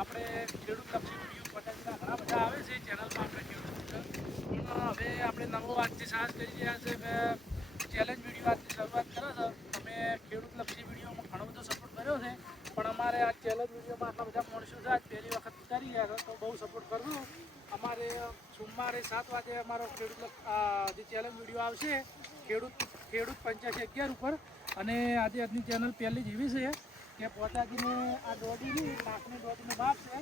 આપણે ખેડૂત લક્ષી વિડીયો પટેલના ઘણા બધા આવે છે ચેનલમાં આપણે ખેડૂત પણ હવે આપણે નવો આજથી સાહસ કરી રહ્યા છે કે ચેલેન્જ વિડીયો આજથી શરૂઆત કરે છે. અમે ખેડૂત લક્ષી વિડીયોમાં ઘણો બધો સપોર્ટ કર્યો છે પણ અમારે આ ચેલેન્જ વિડીયોમાં આટલા બધા માણસો છે આજ પહેલી વખત કરી રહ્યા છે તો બહુ સપોર્ટ કરજો. અમારે સોમવારે 7 વાગે અમારો ખેડૂત જે ચેલેન્જ વિડીયો આવશે ખેડૂત 8511 ઉપર. અને આજે આજની ચેનલ પહેલી જ એવી છે કે પોતાજીને આ દોડીની નાકની દોડીનું માપ છે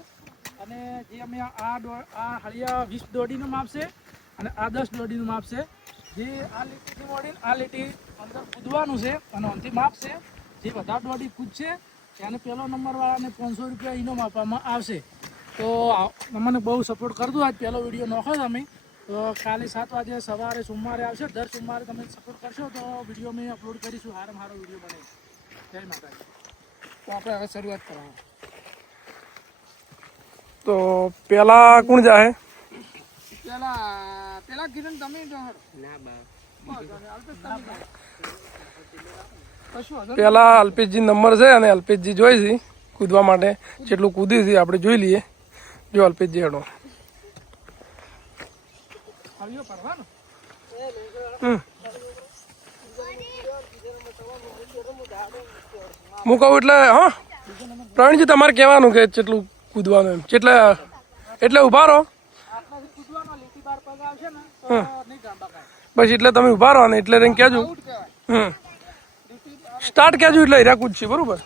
અને જે અમે આ હળિયા 20 દોડીનું માપ છે અને આ 10 દોડીનું માપ છે. જે આ લીટીથી દોડીને આ લીટી અંદર કૂદવાનું છે અને અંતિમ માપ છે. જે વધારે દોડી કૂદશે એને પહેલો નંબરવાળાને 500 રૂપિયા ઇનામ આપવામાં આવશે. તો અમને બહુ સપોર્ટ કરજો. આજ પહેલો વિડીયો નાખો તમે તો કાલે 7 વાગે સવારે સોમવારે આવશે. દર સોમવારે તમે સપોર્ટ કરશો તો વિડીયો અમે અપલોડ કરીશું. સારામાં સારો વિડીયો બને. જય માતાજી. તો આપણે હવે શરૂઆત કરવાનું. તો પેલા કોણ જાય? પેલા કિરણ તમે પેલા અલ્પેશજી નંબર છે અને અલ્પેશજી જોઈ છે કૂદવા માટે જેટલું કૂદી છે આપણે જોઈ લઈએ. જો અલ્પેશજી હેડો. હું કહું એટલે હા પ્રવીણજી તમારે કહેવાનું કે જેટલું કૂદવાનું એમ એટલે ઉભા રહો બસ. એટલે તમે ઉભા રહો ને એટલે રહીને કહેજો. સ્ટાર્ટ કહેજો એટલે હીરા કૂદશે બરોબર.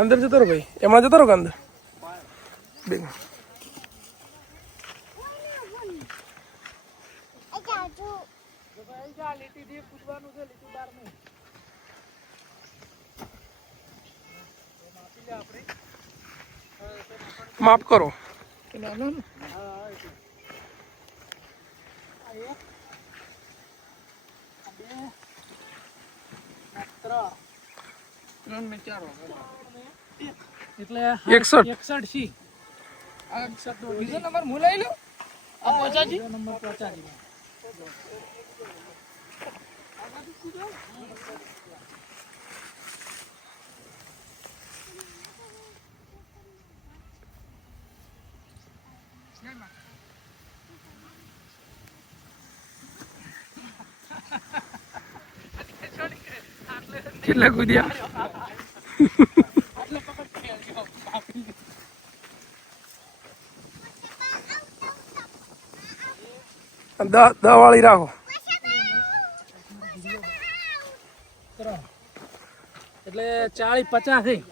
અંદર જતો રહો ભાઈ. એમાં જતો રહો કે અંદર બે માફ કરો. એટલે 61 છે. બીજો નંબર હું લઈ લઉં. આ પચાજી નંબર પચાજી કેટલા કૂદ્યા? દસ વાળી રાખો. એટલે 40 50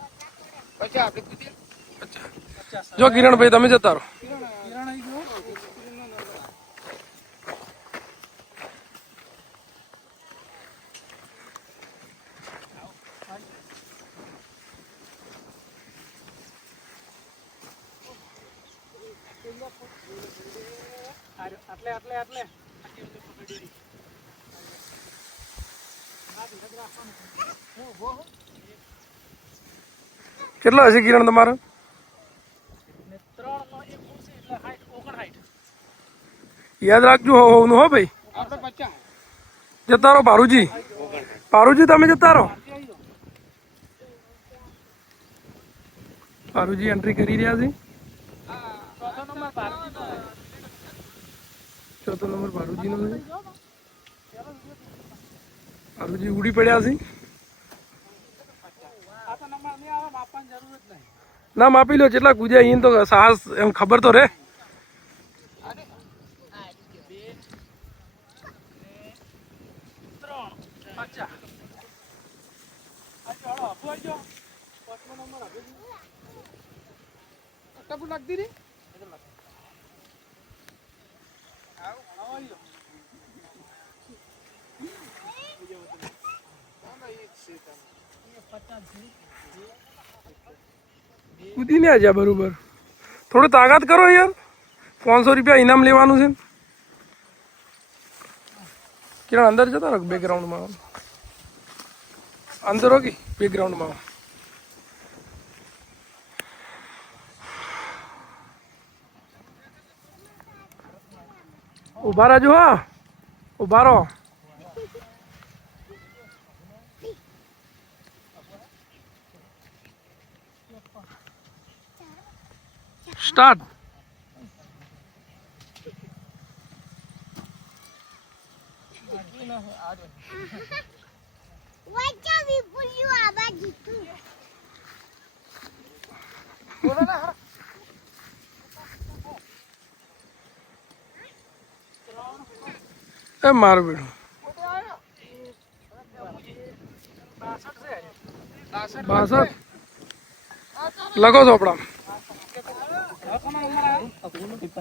જો કિરણભાઈ તમે જતા રહો. કેટલો હશે કિરણ તમારો? યાદ રાખજો હોવાનું હો ભાઈ. જતા રહો પારુજી. પારુજી તમે જતા રહો. પારુજી એન્ટ્રી કરી રહ્યા છે. ચોથો નંબર પારુજી નો છે. પારુજી ઉડી પડ્યા છે. ના માપી લો જેટલા કૂદ્યા અહીં તો સાહસ એમ ખબર તો રે. કૂદી ને આજા બરોબર. થોડું તાકાત કરો યાર. 500 રૂપિયા ઇનામ લેવાનું છે. કિરણ અંદર જતા રહો બેકગ્રાઉન્ડમાં. અંદર હો કે બેકગ્રાઉન્ડમાં. ઉભા રહેજો. હા ઉભા રહો. સ્ટાર્ટ. એ મારું બેઠું 62 લખો ચોપડા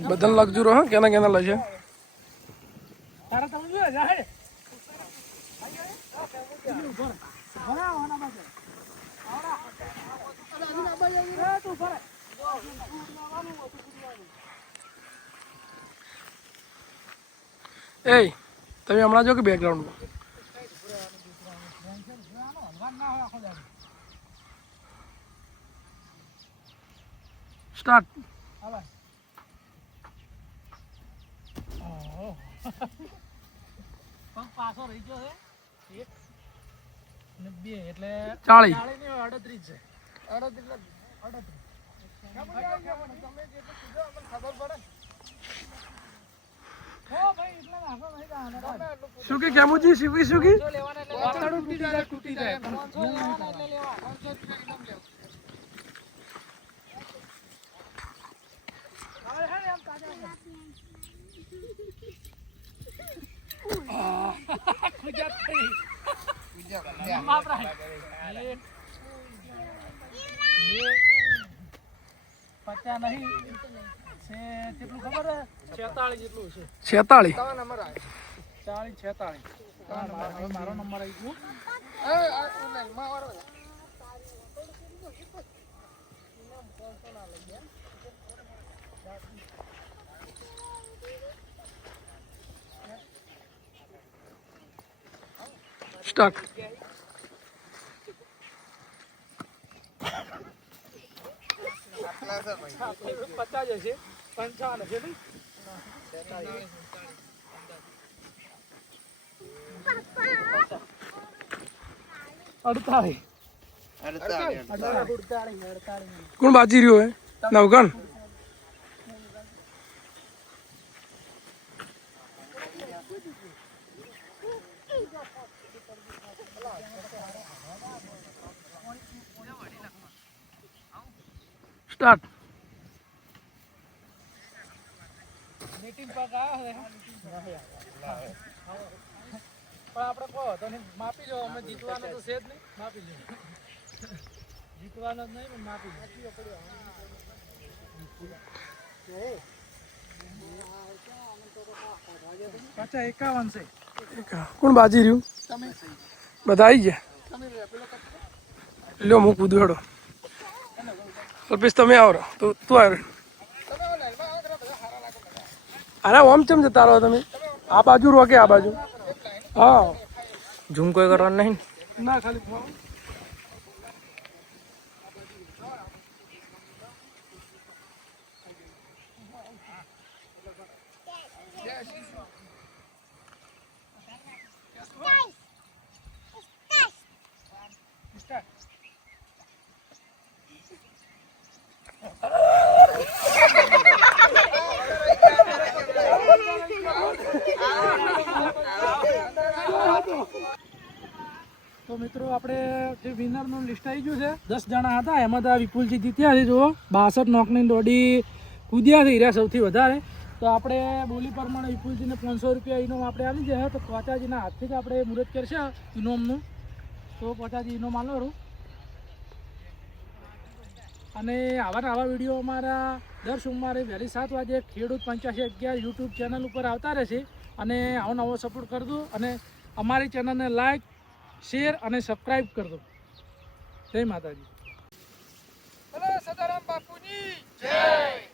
બધાને લખજો રહો હા કેના કેના લશે એ તમે હમણાં જો કે બેકગ્રાઉન્ડમાં સ્ટાર્ટ. પાછો રહી ગયો છે 1 અને 2 એટલે 40 38 ને 38 છે 38 શું કે કેમુજી શીખી શું કે તૂટી જાય પત્યા નહીં છે કેટલું ખબર છે 46 જેટલું છે 46 40 46 મારો નંબર આવી ગયો સ્ટાર્ટ. પચાસ હશે 55 હશે નહીં અડતાલીસ કોણ બાજી રહ્યો હે નવગણ સ્ટાર્ટ. મીટિંગ પર આવ્યા પણ આપણે કહો તને માપી લો અમે જીતવાનું તો છે જ નહીં માપી લો જીતવાનું જ નહીં પણ માપી લો 51 છે કોણ બાજી રહ્યું બધા આવી ગયા લ્યો હું કૂદું હેડો અલ્પેશ તમે આવો તો તું આવ અરે ઓમ ચમ જતા રહો તમે આ બાજુ રોકે આ બાજુ હા ઝૂમ કોઈ કરવાનું નહીં ના ખાલી તો મિત્રો આપણે જે વિનરનું લિસ્ટ આવી ગયું છે 10 જણા હતા એમાં તો વિપુલજી જીત્યા છે જુઓ 62 નોકની દોડી કૂદ્યા છે હીરા સૌથી વધારે તો આપણે બોલી પ્રમાણે વિપુલજીને 500 રૂપિયા ઇનામ આપણે આપી જાય તો પોચાજીના હાથથી જ આપણે મુહૂર્ત કરશે ઇનામનું તો પોચાજી ઇનામ આલો અને આવા વિડીયો અમારા દર સોમવારે વહેલી 7 વાગે ખેડૂત 8511 યુટ્યુબ ચેનલ ઉપર આવતા રહેશે અને આવો નવો સપોર્ટ કરજો અને અમારી ચેનલને લાઈક શેર અને સબસ્ક્રાઇબ કરજો જય માતાજી. સદારામ બાપુની જય.